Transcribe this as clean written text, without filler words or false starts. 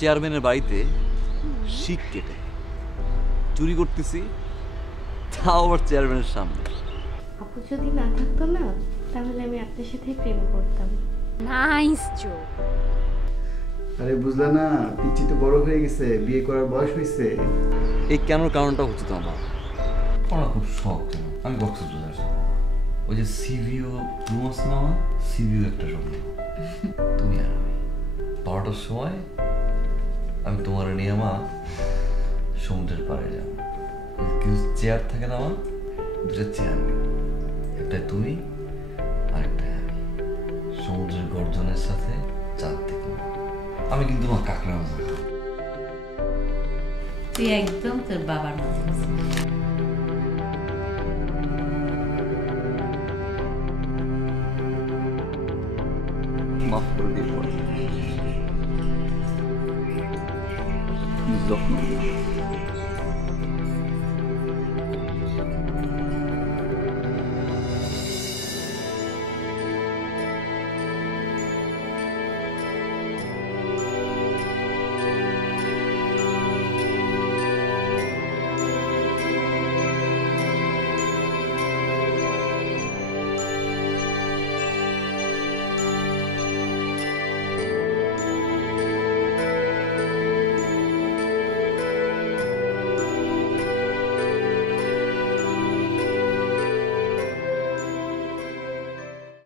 চেয়ারম্যানের বাড়িতে শিক কেটে চুরি করতেছি, তাও আবার চেয়ারম্যানের সামনে। আপু যদি না থাকতো না, তাহলে আমি আপনার সাথে প্রেম করতাম। Nice joke. আরে বুঝলা না, পিচ্চি তো বড় হয়ে গেছে, বিয়ে করার বয়স হয়েছে। এই কেন কারণটা হচ্ছে তো আমার আমার খুব শখ যেন আমি কক্সবাজার যাব। ওই যে সিভিও রুম আছে না, আমার সিভিও একটা স্বপ্ন। তুমি আর আমি 12টার সময় আমি তোমার নিয়ে আমার সমুদ্রের পাড়ে যাবো। কিছু চেয়ার থাকে না, আমার দুটো চেয়ার নেই, একটাই তুমি আর একটাই আমি। সমুদ্রের গর্জনের সাথে চাঁদ দেখো। আমি কিন্তু আমার কাকড়া মতো। তুই একদম তোর বাবার মতো। মাফ করে দিয়ে যত্ন